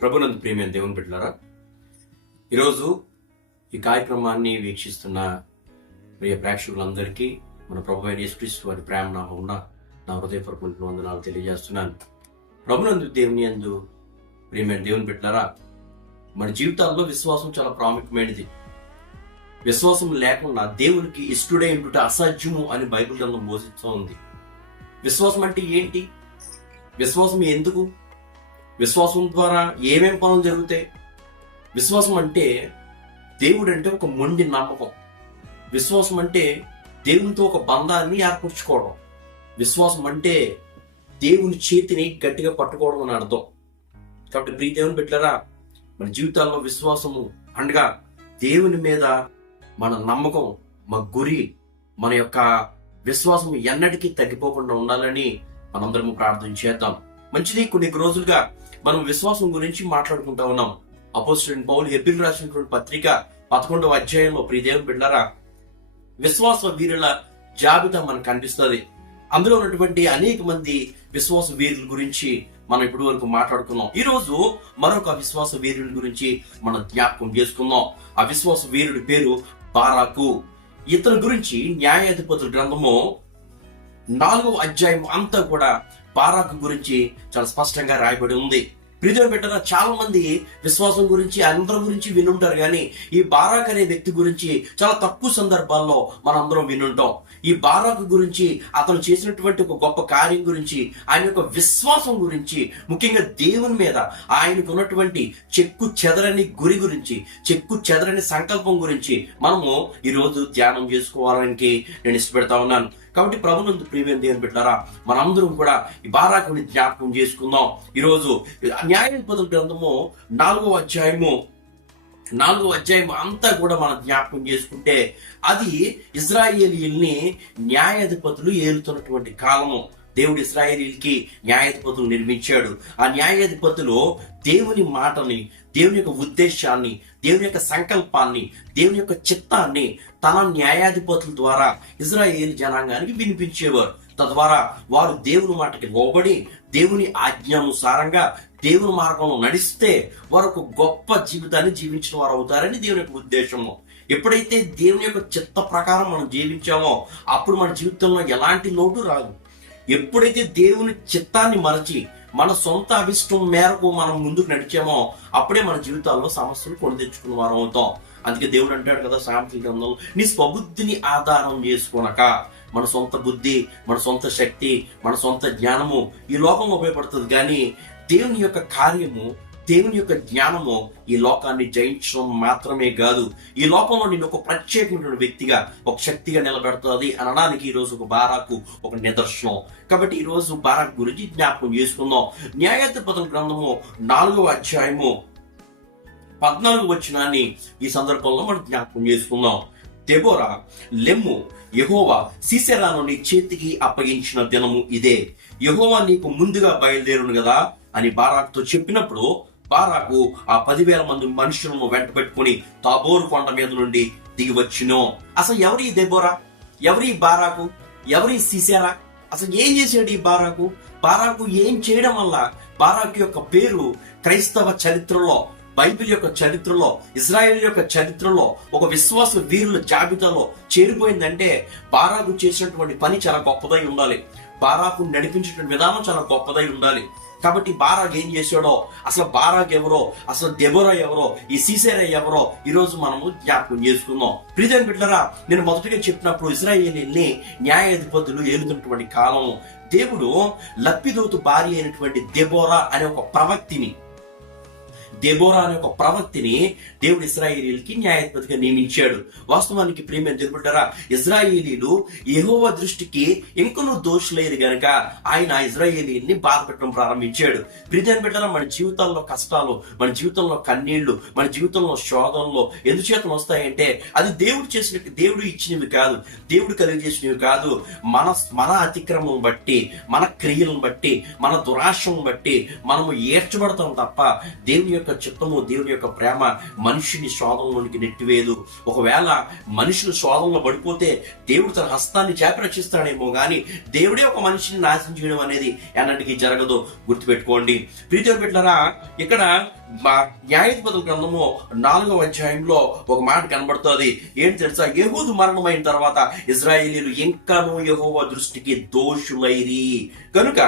ప్రభునందు ప్రియమైన దేవుని బిడ్డలారా, ఈరోజు ఈ కార్యక్రమాన్ని వీక్షిస్తున్న ప్రియ ప్రేక్షకులందరికీ మన ప్రభు అయిన యేసుక్రీస్తు వారి ప్రేమ నామమున నా హృదయపూర్వక వందనాలు తెలియజేస్తున్నాను. ప్రభునందు దేవుని యందు ప్రియమైన దేవుని బిడ్డలారా, మన జీవితాల్లో విశ్వాసం చాలా ప్రాముఖ్యమైనది. విశ్వాసం లేకుండా దేవునికి ఇష్టడై ఉండుట అసాధ్యము అని బైబిల్ గ్రంథం బోధిస్తూ ఉంది. విశ్వాసం అంటే ఏంటి? విశ్వాసం ఎందుకు? విశ్వాసం ద్వారా ఏమేం పనులు జరుగుతాయి? విశ్వాసం అంటే దేవుడు అంటే ఒక మొండి నమ్మకం. విశ్వాసం అంటే దేవునితో ఒక బంధాన్ని ఏర్పరచుకోవడం. విశ్వాసం అంటే దేవుని చేతిని గట్టిగా పట్టుకోవడం అని అర్థం. కాబట్టి ప్రియ దేవుని బిడ్డలారా, మన జీవితాల్లో విశ్వాసము అనగా దేవుని మీద మన నమ్మకం, మన గురి, మన యొక్క విశ్వాసం ఎన్నటికీ తగ్గిపోకుండా ఉండాలని మనందరం ప్రార్థన చేద్దాం. మంచిది. కొన్ని రోజులుగా మనం విశ్వాసం గురించి మాట్లాడుకుంటా ఉన్నాం. అపోస్తలుడైన పౌలు హెబ్రీయులకు రాసినటువంటి పత్రిక 11వ అధ్యాయంలో ప్రియ దేవుని బిడ్డలారా, విశ్వాస వీరుల జాబితా మనకు కనిపిస్తుంది. అందులో ఉన్నటువంటి అనేక మంది విశ్వాస వీరుల గురించి మనం ఇప్పటి వరకు మాట్లాడుకున్నాం. ఈ రోజు మరొక విశ్వాస వీరుల గురించి మనం జ్ఞాపకం చేసుకుందాం. ఆ విశ్వాస వీరుడి పేరు బారాకు. ఇతని గురించి న్యాయాధిపతుల గ్రంథము 4వ అధ్యాయం అంతా కూడా బారాకు గురించి చాలా స్పష్టంగా రాయబడి ఉంది. ప్రియమైన బిడ్డలారా, చాలా మంది విశ్వాసం గురించి అందరి గురించి వినుంటారు, కానీ ఈ బారాక్ అనే వ్యక్తి గురించి చాలా తక్కువ సందర్భాల్లో మనందరం వినుంటాం. ఈ బారాకు గురించి, అతను చేసినటువంటి ఒక గొప్ప కార్యం గురించి, ఆయన యొక్క విశ్వాసం గురించి, ముఖ్యంగా దేవుని మీద ఆయనకు ఉన్నటువంటి చెక్కు చెదరని గురి గురించి, చెక్కు చెదరని సంకల్పం గురించి మనము ఈరోజు ధ్యానం చేసుకోవాలని నేను ఇష్టపెడతా ఉన్నాను. కాబట్టి ప్రభునందు ప్రియమైన దేవుని బిడ్డలారా, మనందరం కూడా ఈ బారాకుని జ్ఞాపకం చేసుకుందాం. ఈరోజు న్యాయాధిపతుల గ్రంథము 4వ అధ్యాయం అంతా కూడా మనం జ్ఞాపకం చేసుకుంటే అది ఇశ్రాయేలీయుల్ని న్యాయాధిపతులు ఏలుతున్నటువంటి కాలము. దేవుడు ఇశ్రాయేలీయులకి న్యాయాధిపతులు నిర్మించాడు. ఆ న్యాయాధిపతులు దేవుని మాటని, దేవుని యొక్క ఉద్దేశాన్ని, దేవుని యొక్క సంకల్పాన్ని, దేవుని యొక్క చిత్తాన్ని తన న్యాయాధిపతుల ద్వారా ఇశ్రాయేలు జనాంగానికి వినిపించేవారు. తద్వారా వారు దేవుని మాటకి లోబడి దేవుని ఆజ్ఞానుసారంగా దేవుని మార్గంలో నడిస్తే వారు ఒక గొప్ప జీవితాన్ని జీవించిన వారు అవుతారని దేవుని యొక్క ఉద్దేశము. ఎప్పుడైతే దేవుని యొక్క చిత్త ప్రకారం మనం జీవించామో అప్పుడు మన జీవితంలో ఎలాంటి లోటు రాదు. ఎప్పుడైతే దేవుని చిత్తాన్ని మరచి మన సొంత అభిష్టం మేరకు మనం ముందుకు నడిచామో అప్పుడే మన జీవితాల్లో సమస్యలు కొని తెచ్చుకున్న వారం అవుతాం. అందుకే దేవుడు అంటాడు కదా సామెతల గ్రంథంలో, నీ స్వబుద్ధిని ఆధారం చేసుకోనక. మన సొంత బుద్ధి, మన సొంత శక్తి, మన సొంత జ్ఞానము ఈ లోకంలో ఉపయోగపడుతుంది, కానీ దేవుని యొక్క కార్యము, దేవుని యొక్క జ్ఞానము ఈ లోకాన్ని జయించడం మాత్రమే కాదు, ఈ లోకంలో నేను ఒక ప్రత్యేకమైన వ్యక్తిగా, ఒక శక్తిగా నిలబెడుతుంది అనడానికి ఈరోజు ఒక బారాకు ఒక నిదర్శనం. కాబట్టి ఈ రోజు బారాకు గురించి జ్ఞాపకం చేసుకుందాం. న్యాయాధిపతుల గ్రంథము 4వ అధ్యాయము 14వ వచనాన్ని ఈ సందర్భంలో మనం జ్ఞాపకం చేసుకుందాం. దెబోరా, లెమ్ము, యెహోవా సీసెరాను నీ చేతికి అప్పగించిన దినము ఇదే. యెహోవా నీకు ముందుగా బయలుదేరును కదా అని బారాకుతో చెప్పినప్పుడు బారాకు ఆ 10,000 మంది మనుషులను వెంట పెట్టుకుని తాబోరు కొండ మీద నుండి దిగి వచ్చును. అసలు ఎవరి దెబోరా, ఎవరి బారాకు, ఎవరి సీసెరా, అసలు ఏం చేశాడు ఈ బారాకు? బారాకు ఏం చేయడం వల్ల బారాకు యొక్క పేరు క్రైస్తవ చరిత్రలో, బైబిల్ యొక్క చరిత్రలో, ఇజ్రాయెల్ యొక్క చరిత్రలో ఒక విశ్వాస వీరుల జాబితాలో చేరిపోయిందంటే బారాకు చేసినటువంటి పని చాలా గొప్పదై ఉండాలి. బారాకు నడిపించినటువంటి విధానం చాలా గొప్పదై ఉండాలి. కాబట్టి బారాక్ ఏం చేశాడో, అసలు బారాక్ ఎవరో, అసలు దెబోరా ఎవరో, ఈ సీసెరా ఎవరో ఈరోజు మనము జ్ఞాపకం చేసుకుందాం. ప్రియమైన బిడ్డలారా, నేను మొదటిగా చెప్పినప్పుడు ఇశ్రాయేలీయుల్ని న్యాయాధిపతులు ఏలుతున్నటువంటి కాలం, దేవుడు లప్పిదోతు భార్య అయినటువంటి దెబోరా అనే ఒక ప్రవక్తిని దేవుడు ఇశ్రాయేలీయులకి న్యాయాధిపతిగా నియమించాడు. వాస్తవానికి ప్రియమైన దేవుని బిడ్డలారా, ఇశ్రాయేలీయులు యెహోవా దృష్టికి ఇంకొను దోషులేరు గనక ఆయన ఇశ్రాయేలీయుల్ని బాధ పెట్టడం ప్రారంభించాడు. ప్రియమైన బిడ్డలారా, మన జీవితాల్లో కష్టాలు, మన జీవితంలో కన్నీళ్లు, మన జీవితంలో శోధనలు ఎందుచేత వస్తాయంటే అది దేవుడు ఇచ్చినవి కాదు, దేవుడు కలిగజేసినవి కాదు. మన అతిక్రమం బట్టి, మన క్రియలను బట్టి, మన దురాశను బట్టి మనము ఏడ్చబడతాం తప్ప దేవుని యొక్క చిత్తము, దేవుని యొక్క ప్రేమ మనిషిని శోధనలోనికి నెట్టివేయదు. ఒకవేళ మనుషులు శోధనలో పడిపోతే దేవుడు తన హస్తాన్ని చేపి రక్షిస్తాడేమో గాని దేవుడే ఒక మనిషిని నాశనం చేయడం అనేది ఎన్నటికీ జరగదు. గుర్తుపెట్టుకోండి. ప్రీతి బిడ్డలారా, ఇక్కడ మా న్యాయాధిపతుల గ్రంథము 4వ అధ్యాయంలో ఒక మాట కనబడుతుంది. ఏంటి తెలుసా? యెహూదు మరణమైన తర్వాత ఇశ్రాయేలీయులు ఇంకాను యెహోవా దృష్టికి దోషులైరి కనుక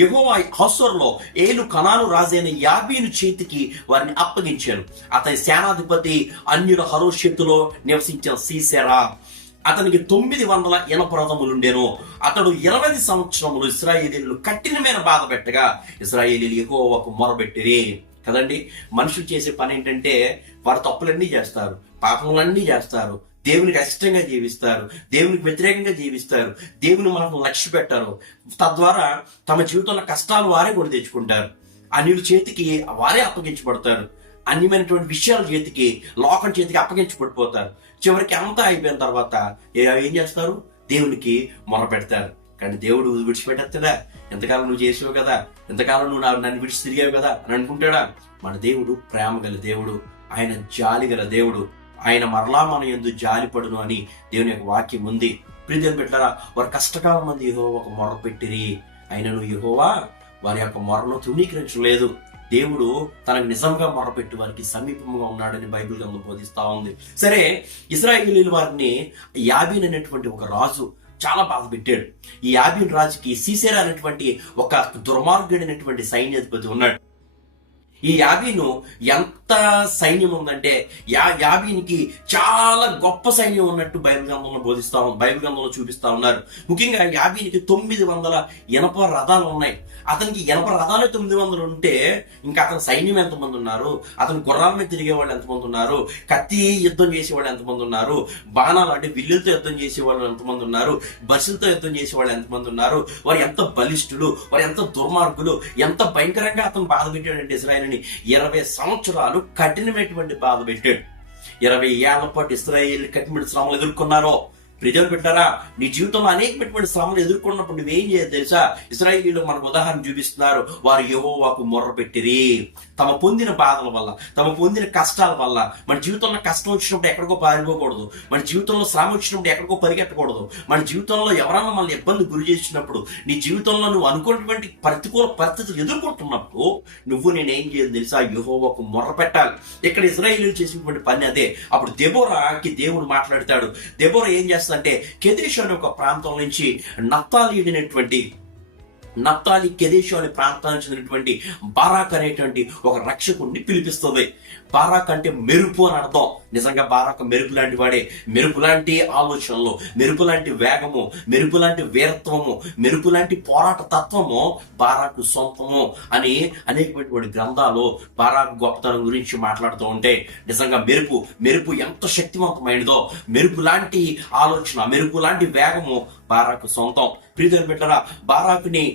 యెహోవా హసోరులో ఏలు కనాను రాజైన యాబీను చేతికి వారిని అప్పగించారు. అతని సేనాధిపతి అన్యుల హరోషెతులో నివసించిన సీసెరా. అతనికి 900 ఇనప రథములుండెను. అతడు 20 సంవత్సరములు ఇశ్రాయేలీయులు కఠినమైన బాధ పెట్టగా ఇశ్రాయేలీయులు యెహోవాకు మొరబెట్టిరి. కదండి, మనుషులు చేసే పని ఏంటంటే వారు తప్పులన్నీ చేస్తారు, పాపములన్నీ చేస్తారు, దేవునికి ఇష్టంగా జీవిస్తారు, దేవునికి వ్యతిరేకంగా జీవిస్తారు, దేవుని మనకు లక్ష్య పెట్టారు. తద్వారా తమ జీవితంలో కష్టాలు వారే కొని తెచ్చుకుంటారు, అన్యుల చేతికి వారే అప్పగించబడతారు, అన్యమైనటువంటి విషయాల చేతికి, లోకం చేతికి అప్పగించబడిపోతారు. చివరికి అంతా అయిపోయిన తర్వాత ఏం చేస్తారు? దేవునికి మొర పెడతారు. కానీ దేవుడు విడిచిపెట్టేస్తాడా? ఎంతకాలం నువ్వు చేసావు కదా, ఎంతకాలం నువ్వు నన్ను విడిచి తిరిగావు కదా అని అనుకుంటాడా? మన దేవుడు ప్రేమ గల దేవుడు, ఆయన జాలి గల దేవుడు, ఆయన మరలా మన యందు జాలిపడును అని దేవుని యొక్క వాక్యం ఉంది. ప్రియదేవుని బిడ్డలారా, వారు కష్టకాలం మంది యెహోవాకు మొర పెట్టిరి, అయినను యెహోవా వారి యొక్క మొరను తృణీకరించలేదు. దేవుడు తనకు నిజంగా మొరపెట్టి వారికి సమీపంగా ఉన్నాడని బైబిల్ గ్రంథం బోధిస్తా ఉంది. సరే, ఇశ్రాయేలీయుల వారిని యాబీన్ అనేటువంటి ఒక రాజు చాలా బాధ పెట్టాడు. ఈ యాబీన్ రాజుకి సీసెరా అనేటువంటి ఒక దుర్మార్గుడైనటువంటి సైన్యాధిపతి ఉన్నాడు. ఈ యాబీను ఎంత సైన్యం ఉందంటే యాబీనికి చాలా గొప్ప సైన్యం ఉన్నట్టు బైబిల్ గ్రంథంలో చూపిస్తా ఉన్నారు. ముఖ్యంగా యాబీనికి 900 ఇనప రథాలు ఉన్నాయి. అతనికి ఇనప రథాలు 900 ఉంటే ఇంకా అతని సైన్యం ఎంతమంది ఉన్నారు, అతని గుర్రాల మీద తిరిగే వాళ్ళు ఎంతమంది ఉన్నారు, కత్తి యుద్ధం చేసేవాళ్ళు ఎంతమంది ఉన్నారు, బాణాలు అంటే విల్లులతో యుద్ధం చేసేవాళ్ళు ఎంతమంది ఉన్నారు, బస్సులతో యుద్ధం చేసేవాళ్ళు ఎంతమంది ఉన్నారు, వారు ఎంత బలిష్ఠులు, వారు ఎంత దుర్మార్గులు, ఎంత భయంకరంగా అతను బాధ పెట్టాడంటే ఇశ్రాయేలుని 20 సంవత్సరాలు కఠినమైనటువంటి బాధ పెట్టాడు. 20 ఏళ్ల పాటు ఇశ్రాయేలు కఠినమైన శ్రమలు ఎదుర్కొన్నారో. ప్రియదేవుని బిడ్డలారా, నీ జీవితంలో అనేకమైనటువంటి శ్రమలు ఎదుర్కొన్నప్పుడు నువ్వేం చేయాలి తెలుసా? ఇశ్రాయేలీయులు మనకు ఉదాహరణ చూపిస్తున్నారు. వారు యెహోవాకు మొర్ర పెట్టిరి. తమ పొందిన బాధల వల్ల, తమ పొందిన కష్టాల వల్ల, మన జీవితంలో కష్టం వచ్చినప్పుడు ఎక్కడికో పారిపోకూడదు, మన జీవితంలో శ్రమ వచ్చినప్పుడు ఎక్కడికో పరిగెట్టకూడదు, మన జీవితంలో ఎవరన్నా మనల్ని ఇబ్బంది గురి చేసినప్పుడు, నీ జీవితంలో నువ్వు అనుకున్నటువంటి ప్రతికూల పరిస్థితులు ఎదుర్కొంటున్నప్పుడు నేనేం చేయాలి తెలుసా? యెహోవాకు మొర్ర పెట్టాలి. ఇక్కడ ఇశ్రాయేలీయులు చేసినటువంటి పని అదే. అప్పుడు దెబోరాకి దేవుడు మాట్లాడతాడు. దెబోరా ఏం చేస్తాడు అంటే కెదెషు అనే ఒక ప్రాంతం నుంచి నప్తాలి కెదెషు అనే ప్రాంతానికి చెందినటువంటి బారాక్ అనేటువంటి ఒక రక్షకుడిని పిలిపిస్తుంది. బారాక్ అంటే మెరుపు అని అర్థం. నిజంగా బారాక్ మెరుపు లాంటి వాడే. మెరుపు లాంటి ఆలోచనలు, మెరుపు లాంటి వేగము, మెరుపు లాంటి వీరత్వము, మెరుపు లాంటి పోరాట తత్వము బారాకు సొంతము అని అనేకమైనటువంటి గ్రంథాలు బారాకు గొప్పతనం గురించి మాట్లాడుతూ ఉంటే, నిజంగా మెరుపు ఎంత శక్తివంతమైనదో, మెరుపు లాంటి ఆలోచన, మెరుపు లాంటి వేగము బారాకు సొంతం. ప్రియదేవుని బిడ్డలారా, బారాకుని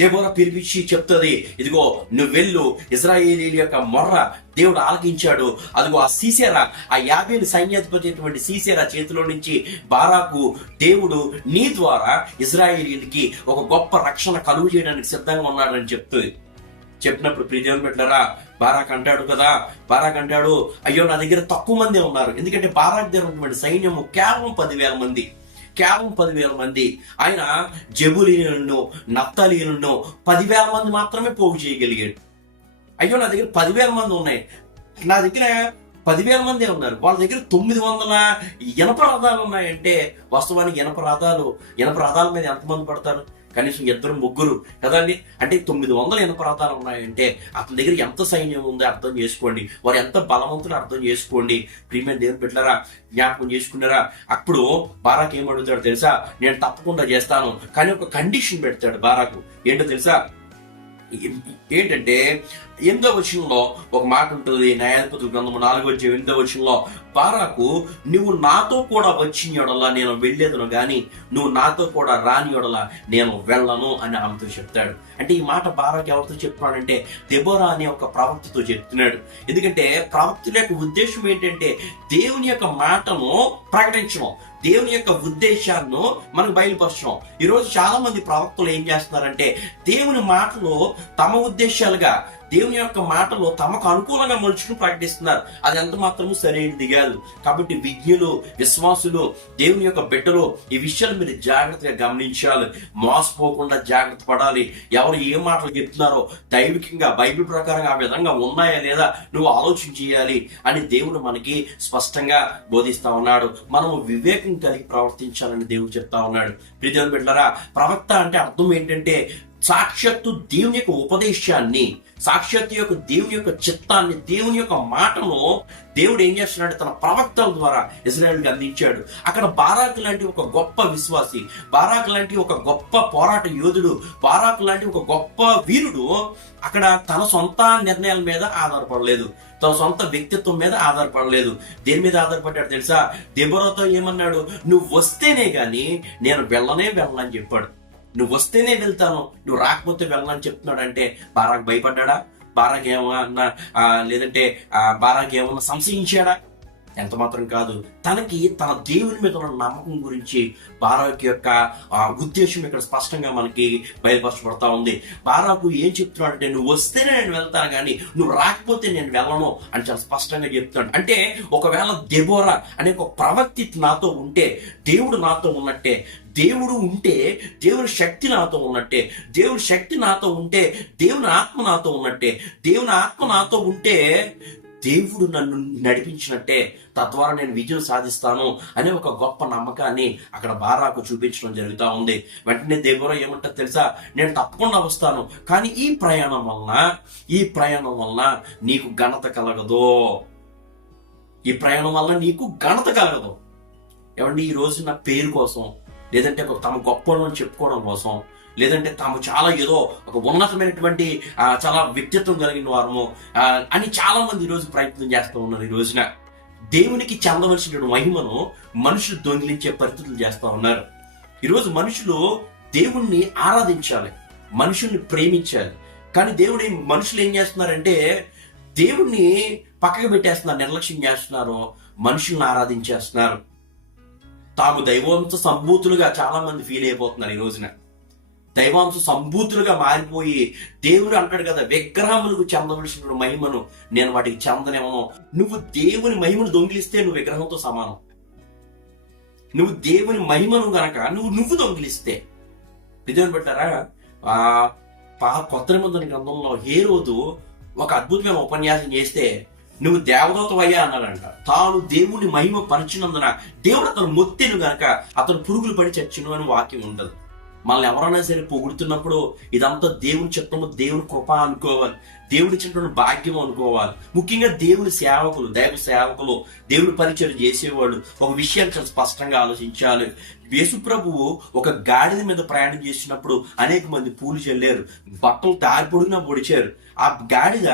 దెబోరా పిలిపించి చెప్తుంది, ఇదిగో నువ్వు వెళ్ళు, ఇశ్రాయేలీయుల యొక్క మొర్ర దేవుడు ఆలకించాడు. అదిగో ఆ సీసెరా, ఆ యాబేలు సైన్యాధిపతి అయినటువంటి సీసెరా చేతిలో నుంచి బారాకు దేవుడు నీ ద్వారా ఇశ్రాయేలీయులకి ఒక గొప్ప రక్షణ కలుగు చేయడానికి సిద్ధంగా ఉన్నాడని చెప్పినప్పుడు ప్రియదేవుని బిడ్డలారా, బారాక్ అంటాడు అయ్యో నా దగ్గర తక్కువ మంది ఉన్నారు. ఎందుకంటే బారాక్ దగ్గర ఉన్నటువంటి సైన్యము కేవలం 10,000 మంది. ఆయన జెబూలీయులను, నఫ్తాలీయులను 10,000 మంది మాత్రమే పోగు చేయగలిగాడు. అయ్యో నా దగ్గర 10,000 మంది ఉన్నాయి, నా దగ్గర 10,000 మంది ఉన్నారు, వాళ్ళ దగ్గర 900 ఇనప రథాలు ఉన్నాయంటే, వాస్తవానికి ఇనప రథాల మీద ఎంతమంది పడతారు? కనీసం 2-3 కదండి. అంటే 900 ఇనప రథాలు ఉన్నాయంటే అతని దగ్గర ఎంత సైన్యం ఉందో అర్థం చేసుకోండి, వారు ఎంత బలవంతులు అర్థం చేసుకోండి. ప్రియమైన దేవుని బిడ్డలారా, జ్ఞాపకం చేసుకున్నారా? అప్పుడు బారాకు ఏం అడుగుతాడు తెలుసా? నేను తప్పకుండా చేస్తాను, కానీ ఒక కండిషన్ పెడతాడు బారాకు. ఏంటో తెలుసా? ఏంటంటే 8వ వచనంలో ఒక మాట ఉంటుంది. న్యాయాధిపతుల గ్రంథము 4వ అధ్యాయం 8వ వచనంలో, బారాకు నువ్వు నాతో కూడా వచ్చిన యెడల నేను వెళ్ళేదను గాని నువ్వు నాతో కూడా రాని యెడల నేను వెళ్ళను అని ఆమెతో చెప్తాడు. అంటే ఈ మాట బారాకు ఎవరితో చెప్తున్నాడంటే దెబోరా అనే ఒక ప్రవక్తతో చెప్తున్నాడు. ఎందుకంటే ప్రవక్తుల యొక్క ఉద్దేశం ఏంటంటే దేవుని యొక్క మాటను ప్రకటించడం, దేవుని యొక్క ఉద్దేశాలను మనకు బయలుపరచడం. ఈరోజు చాలా మంది ప్రవక్తలు ఏం చేస్తున్నారంటే దేవుని మాటలు తమ ఉద్దేశాలుగా, దేవుని యొక్క మాటలు తమకు అనుకూలంగా మలుచుకుని ప్రకటిస్తున్నారు. అది ఎంత మాత్రము సరైనది కాదు. కాబట్టి విజ్ఞులు, విశ్వాసులు, దేవుని యొక్క బిడ్డలు ఈ విషయాలు మీరు జాగ్రత్తగా గమనించాలి. మోసపోకుండా జాగ్రత్త పడాలి. ఎవరు ఏ మాటలు చెప్తున్నారో దైవికంగా బైబిల్ ప్రకారం ఆ విధంగా ఉన్నాయా లేదా నువ్వు ఆలోచన చేయాలి అని దేవుడు మనకి స్పష్టంగా బోధిస్తా ఉన్నాడు. మనము వివేకం కలిగి ప్రవర్తించాలని దేవుడు చెప్తా ఉన్నాడు. ప్రియమైన బిడ్డలారా, ప్రవక్త అంటే అర్థం ఏంటంటే సాక్షాత్తు దేవుని యొక్క ఉపదేశాన్ని, సాక్షాత్తు యొక్క దేవుని యొక్క చిత్తాన్ని, దేవుని యొక్క మాటను దేవుడు ఏం చేస్తున్నాడు, తన ప్రవక్తల ద్వారా ఇజ్రాయెల్కి అందించాడు. అక్కడ బారాకు లాంటి ఒక గొప్ప విశ్వాసి, బారాకు లాంటి ఒక గొప్ప పోరాట యోధుడు, బారాకు లాంటి ఒక గొప్ప వీరుడు అక్కడ తన సొంత నిర్ణయాల మీద ఆధారపడలేదు, తన సొంత వ్యక్తిత్వం మీద ఆధారపడలేదు. దేని మీద ఆధారపడ్డాడు తెలుసా? దెబోరాతో ఏమన్నాడు, నువ్వు వస్తేనే గాని నేను వెళ్ళనని చెప్పాడు. నువ్వు వస్తేనే వెళ్తాను, నువ్వు రాకపోతే వెళ్ళనని చెప్తున్నాడు. అంటే బారాకు భయపడ్డా? బారాకు ఏమన్నా లేదంటే బారాకు ఏమన్నా సంశయించాడా? ఎంత మాత్రం కాదు. తనకి తన దేవుని మీద ఉన్న నమ్మకం గురించి బారాకు యొక్క ఉద్దేశం ఇక్కడ స్పష్టంగా మనకి బయలుపరచబడతా ఉంది. బారాకు ఏం చెప్తున్నాడు అంటే, నువ్వు వస్తేనే నేను వెళ్తాను కానీ నువ్వు రాకపోతే నేను వెళ్ళను అని చాలా స్పష్టంగా చెప్తున్నాడు. అంటే ఒకవేళ దెబోరా అనే ఒక ప్రవక్తి నాతో ఉంటే దేవుడు నాతో ఉన్నట్టే, దేవుడు ఉంటే దేవుని శక్తి నాతో ఉన్నట్టే, దేవుని శక్తి నాతో ఉంటే దేవుని ఆత్మ నాతో ఉన్నట్టే, దేవుని ఆత్మ నాతో ఉంటే దేవుడు నన్ను నడిపించినట్టే, తద్వారా నేను విజయం సాధిస్తాను అనే ఒక గొప్ప నమ్మకాన్ని అక్కడ బారాకు చూపించడం జరుగుతూ ఉంది. వెంటనే దెబోరా ఏమంటారు తెలుసా, నేను తప్పకుండా వస్తాను, కానీ ఈ ప్రయాణం వలన నీకు ఘనత కలగదు, ఈ ప్రయాణం వలన నీకు ఘనత కలగదు. ఏమండి, ఈ రోజు నా పేరు కోసం, లేదంటే తమ గొప్పలను చెప్పుకోవడం కోసం, లేదంటే తాము చాలా ఏదో ఒక ఉన్నతమైనటువంటి చాలా వ్యక్తిత్వం కలిగిన వారము అని చాలా మంది ఈరోజు ప్రయత్నం చేస్తూ ఉన్నారు. ఈ రోజున దేవునికి చెందవలసిన మహిమను మనుషులు దొంగిలించే పరిస్థితులు చేస్తూ ఉన్నారు. ఈరోజు మనుషులు దేవుణ్ణి ఆరాధించాలి, మనుషుల్ని ప్రేమించాలి, కానీ మనుషులు ఏం చేస్తున్నారంటే దేవుణ్ణి పక్కకు పెట్టేస్తున్నారు, నిర్లక్ష్యం చేస్తున్నారు, మనుషుల్ని ఆరాధించేస్తున్నారు. తాము దైవాంశ సంభూతులుగా చాలా మంది ఫీల్ అయిపోతున్నారు. ఈ రోజున దైవాంశ సంభూతులుగా మారిపోయి దేవుడు అంటాడు కదా, విగ్రహములకు చెందవలసిన మహిమను నేను వాటికి చెందనేమో. నువ్వు దేవుని మహిమను దొంగిలిస్తే నువ్వు విగ్రహంతో సమానం. నువ్వు దేవుని మహిమను గనక నువ్వు దొంగిలిస్తే, నిజం పెట్టారా, కొత్త నిబంధన గ్రంథంలో హేరోదు ఒక అద్భుతమైన ఉపన్యాసం చేస్తే నువ్వు దేవదూతవయ్యా అన్నాడంట. తాను దేవుని మహిమ పరిచినందున దేవుడు అతను మొత్తెను గనక అతను పురుగులు పడి చచ్చును అని వాక్యం ఉండదు. మనల్ని ఎవరైనా సరే పొగుడుతున్నప్పుడు ఇదంతా దేవుని చిత్తము, దేవుని కృప అనుకోవాలి, దేవుడి ఇచ్చినటువంటి భాగ్యం అనుకోవాలి. ముఖ్యంగా దేవుని సేవకులు, దైవ సేవకులు, దేవుని పరిచయం చేసేవాళ్ళు ఒక విషయాన్ని చాలా స్పష్టంగా ఆలోచించాలి. యేసు ప్రభువు ఒక గాడిద మీద ప్రయాణం చేసినప్పుడు అనేక మంది పూలు చల్లారు, బట్టలు దారి పొడిగినా పొడిచారు. ఆ గాడిద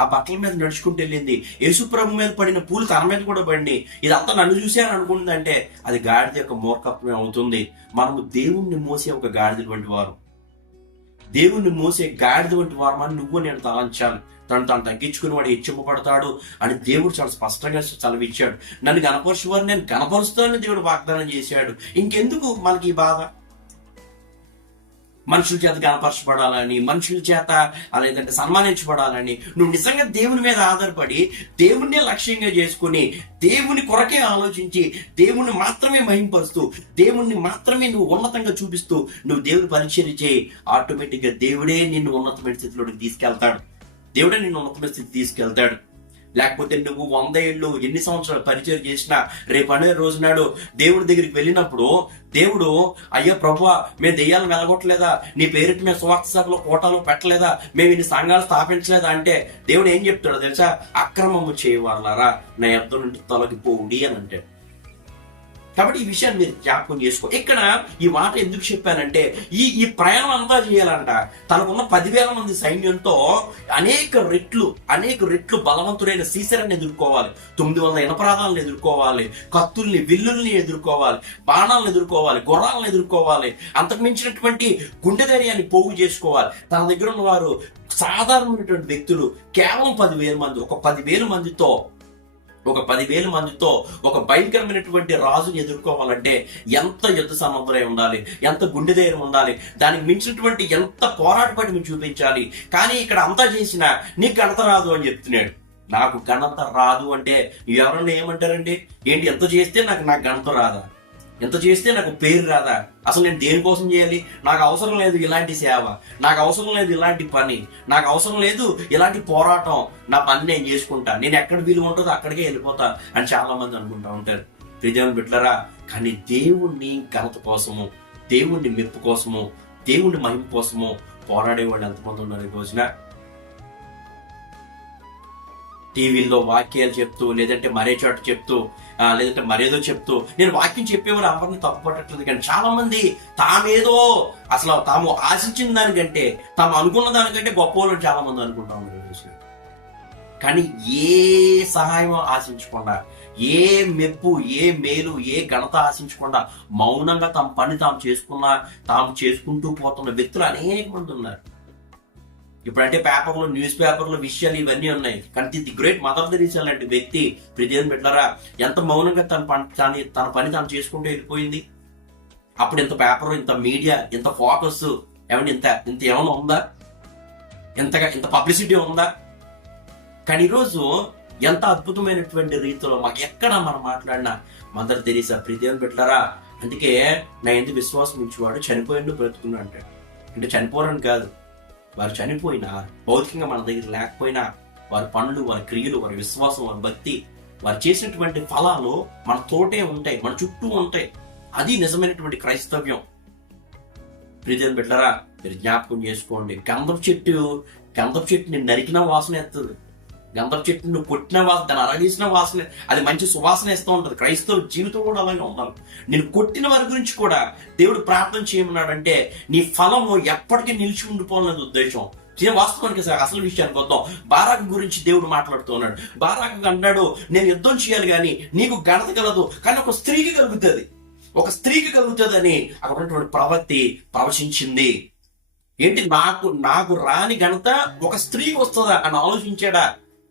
ఆ బట్టల మీద నడుచుకుంటూ వెళ్ళింది. యేసు ప్రభు మీద పడిన పూలు తన మీద కూడా పడి ఇదంతా నన్ను చూశాను అనుకుంటుందంటే అది గాడిద యొక్క మూర్ఖత్వమే అవుతుంది. మనము దేవుణ్ణి మోసే ఒక గాడిద వంటి వారు, దేవుణ్ణి మోసే గాడిద వంటి వారు అని నువ్వు నేను తలంచాలి. తాను తగ్గించుకుని వాడు హెచ్చింపబడతాడు అని దేవుడు చాలా స్పష్టంగా సెలవిచ్చాడు. నన్ను గణపరిచేవారు నేను గణపరుస్తానని దేవుడు వాగ్దానం చేశాడు. ఇంకెందుకు మనకి ఈ బాధ? మనుషుల చేత గణపరచబడాలని, మనుషుల చేత లేదంటే సన్మానించబడాలని, నువ్వు నిజంగా దేవుని మీద ఆధారపడి దేవుణ్ణే లక్ష్యంగా చేసుకుని దేవుని కొరకే ఆలోచించి దేవుణ్ణి మాత్రమే మహింపరుస్తూ దేవుణ్ణి మాత్రమే నువ్వు ఉన్నతంగా చూపిస్తూ నువ్వు దేవుని పరిచర్య చేయి, ఆటోమేటిక్ గా దేవుడే నిన్ను ఉన్నతమైన స్థితిలోకి తీసుకెళ్తాడు. దేవుడే నిన్ను ఉన్నతమైన స్థితి తీసుకెళ్తాడు. లేకపోతే నువ్వు 100 ఏళ్ళు ఎన్ని సంవత్సరాలు పరిచయం చేసినా రేపు అనే రోజు నాడు దేవుడి దగ్గరికి వెళ్ళినప్పుడు దేవుడు, అయ్యో ప్రభువా మేము దెయ్యాలను వెలగొట్టలేదా, నీ పేరుకి మేము సువార్త సభలో కోటాలు పెట్టలేదా, మేము ఇన్ని సంఘాలు స్థాపించలేదా అంటే దేవుడు ఏం చెప్తాడో తెలుసా, అక్రమము చేయవాళ్ళారా నా యొద్ద నుండి తొలగిపోండి అని అంటాడు. కాబట్టి ఈ విషయాన్ని మీరు జ్ఞాపకం చేసుకో. ఇక్కడ ఈ మాట ఎందుకు చెప్పానంటే ఈ ప్రయాణం అంతా చేయాలంట. తనకున్న 10,000 మంది సైన్యంతో అనేక రెట్లు బలవంతుడైన సీసరాన్ని ఎదుర్కోవాలి, 900 ఇనపరాదాలను ఎదుర్కోవాలి, కత్తుల్ని, విల్లుల్ని ఎదుర్కోవాలి, బాణాలను ఎదుర్కోవాలి, గుర్రాలను ఎదుర్కోవాలి, అంతకుమించినటువంటి గుండె ధైర్యాన్ని పోగు చేసుకోవాలి. తన దగ్గర ఉన్న వారు సాధారణమైనటువంటి వ్యక్తులు కేవలం 10,000 మంది. ఒక 10,000 మందితో ఒక 10,000 మందితో ఒక భయంకరమైనటువంటి రాజుని ఎదుర్కోవాలంటే ఎంత యుద్ధ సన్నద్ధులై ఉండాలి, ఎంత గుండె ధైర్యం ఉండాలి, దానికి మించినటువంటి ఎంత పోరాటపడి మీరు చూపించాలి. కానీ ఇక్కడ అంతా చేసినా నీకు ఘనత రాదు అని చెప్తున్నాడు. నాకు ఘనత రాదు అంటే ఎవరన్నా ఏమంటారండి? ఏంటి ఎంత చేస్తే నాకు ఘనత రాదా, ఎంత చేస్తే నాకు పేరు రాదా, అసలు నేను దేనికోసం చేయాలి, నాకు అవసరం లేదు ఇలాంటి సేవ, నాకు అవసరం లేదు ఇలాంటి పని, నాకు అవసరం లేదు ఇలాంటి పోరాటం, నా పని నేను చేసుకుంటా, నేను ఎక్కడ విలువ ఉంటుందో అక్కడికే వెళ్ళిపోతా అని చాలా మంది అనుకుంటా ఉంటారు. ప్రియదేవుని బిడ్డలారా, కానీ దేవుణ్ణి ఘనత కోసము, దేవుణ్ణి మెప్పు కోసము, దేవుణ్ణి మహిమ కోసము పోరాడేవాళ్ళు ఎంతమంది ఉన్నారు ఈ రోజున? టీవీల్లో వాక్యాలు చెప్తూ, లేదంటే మరే చోట చెప్తూ, లేదంటే మరేదో చెప్తూ, నేను వాక్యం చెప్పేవారు ఎవరిని తప్పుపట్టట్లేదు, కానీ చాలా మంది తామేదో అసలు తాము ఆశించిన దానికంటే, తాము అనుకున్న దానికంటే గొప్ప వాళ్ళు చాలా మంది అనుకుంటా ఉన్నారు. కానీ ఏ సహాయం ఆశించకుండా, ఏ మెప్పు, ఏ మేలు, ఏ ఘనత ఆశించకుండా మౌనంగా తమ పని తాము చేసుకుంటూ పోతున్న వ్యక్తులు అనేక మంది ఉన్నారు. ఇప్పుడంటే పేపర్లు, న్యూస్ పేపర్లు, విషయాలు ఇవన్నీ ఉన్నాయి. కానీ ది గ్రేట్ మదర్ తెరీసా లాంటి వ్యక్తి, ప్రియదేవుని బిడ్డలారా, ఎంత మౌనంగా తన పని తాను చేసుకుంటూ వెళ్ళిపోయింది. అప్పుడు ఇంత పేపర్, ఇంత మీడియా, ఇంత ఫోకస్ ఏమంటే ఇంత ఏమైనా ఉందా? ఇంత పబ్లిసిటీ ఉందా? కానీ ఈరోజు ఎంత అద్భుతమైనటువంటి రీతిలో మాకు ఎక్కడ మనం మాట్లాడినా మదర్ తెరీసా, ప్రియదేవుని బిడ్డలారా, అందుకే నా ఎందుకు విశ్వాసం ఉంచేవాడు చనిపోయిండు బ్రతుకున్నా అంటాడు. అంటే చనిపోరని కాదు, వారు చనిపోయినా, భౌతికంగా మన దగ్గర లేకపోయినా, వారి పనులు, వారి క్రియలు, వారి విశ్వాసం, వారి భక్తి, వారు చేసినటువంటి ఫలాలు మన తోటే ఉంటాయి, మన చుట్టూ ఉంటాయి. అది నిజమైనటువంటి క్రైస్తవ్యం. ప్రియదేవుని బిడ్డలారా, మీరు జ్ఞాపకం చేసుకోండి. గంధపు చెట్టుని నరికిన వాసన ఎత్తదు, గంధపు చెట్టు నువ్వు కొట్టిన వాసన, దాన్ని అరగేసిన వాసన, అది మంచి సువాసన ఇస్తూ ఉంటుంది. క్రైస్తవ జీవితం కూడా అలాగే ఉండాలి. నేను కొట్టిన వారి గురించి కూడా దేవుడు ప్రార్థన చేయమన్నాడంటే నీ ఫలము ఎప్పటికీ నిలిచి ఉండిపోవాలనేది ఉద్దేశం. వాస్తవానికి అసలు విషయానికి వద్దాం. బారాకు గురించి దేవుడు మాట్లాడుతున్నాడు. బారాకు అన్నాడు, నేను యుద్ధం చేయాలి కానీ నీకు ఘనత కలదు, కానీ ఒక స్త్రీకి కలుగుతుంది అని అక్కడ ఉన్నటువంటి ప్రవక్తి ప్రవచించింది. ఏంటి, నాకు రాని ఘనత ఒక స్త్రీకి వస్తుందా అని ఆలోచించాడా?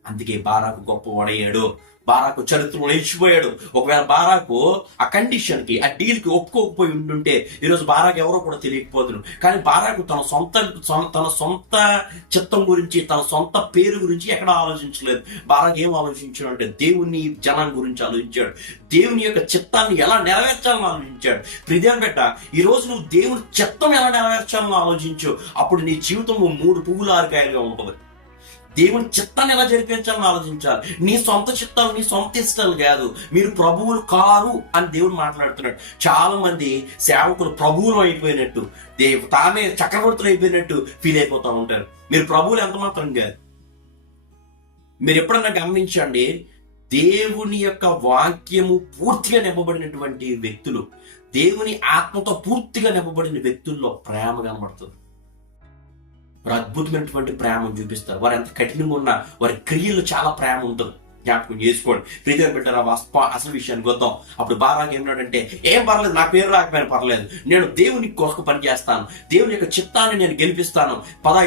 అందుకే బారాకు గొప్పవాడయ్యాడు. బారాకు చరిత్రలో నిలిచిపోయాడు. ఒకవేళ బారాకు ఆ కండిషన్ కి, ఆ డీల్ కి ఒప్పుకోకపోయి ఉంటుంటే ఈరోజు బారాకు ఎవరో కూడా తెలియకపోదును. కానీ బారాకు తన సొంత చిత్తం గురించి, తన సొంత పేరు గురించి ఎక్కడ ఆలోచించలేదు. బారాకు ఏం ఆలోచించాడు అంటే దేవుని జనం గురించి ఆలోచించాడు, దేవుని యొక్క చిత్తాన్ని ఎలా నెరవేర్చాలని ఆలోచించాడు. ప్రియదేవుని బిడ్డ, ఈ రోజు నువ్వు దేవుని చిత్తం ఎలా నెరవేర్చాలని ఆలోచించు. అప్పుడు నీ జీవితం 3 పువ్వులు 6 కాయలుగా ఉంటుంది. దేవుని చిత్తాన్ని ఎలా జరిపించాలని ఆలోచించాలి. నీ సొంత చిత్తాలు, నీ సొంత ఇష్టాలు కాదు. మీరు ప్రభువులు కారు అని దేవుడు మాట్లాడుతున్నాడు. చాలా మంది సేవకులు ప్రభువులు అయిపోయినట్టు, తామే చక్రవర్తులు అయిపోయినట్టు ఫీల్ అయిపోతూ ఉంటారు. మీరు ప్రభువులు ఎంత మాత్రం కాదు. మీరు ఎప్పుడన్నా గమనించండి, దేవుని యొక్క వాక్యము పూర్తిగా నింపబడినటువంటి వ్యక్తులు, దేవుని ఆత్మతో పూర్తిగా నింపబడిన వ్యక్తుల్లో ప్రేమ కనబడుతుంది. వారు అద్భుతమైనటువంటి ప్రేమను చూపిస్తారు. వారు ఎంత కఠినంగా ఉన్నా వారి క్రియలు చాలా ప్రేమ ఉంటుంది. జ్ఞాపకం చేసుకోండి. ప్రియదేవుని బిడ్డలారా, అసలు విషయానికి వద్దాం. అప్పుడు బారాకు ఏమన్నాడంటే, ఏం పర్లేదు, నా పేరు రాకపోయినా పర్లేదు, నేను దేవుని కోసం పని చేస్తాను, దేవుని యొక్క చిత్తాన్ని నేను గెలిపిస్తాను,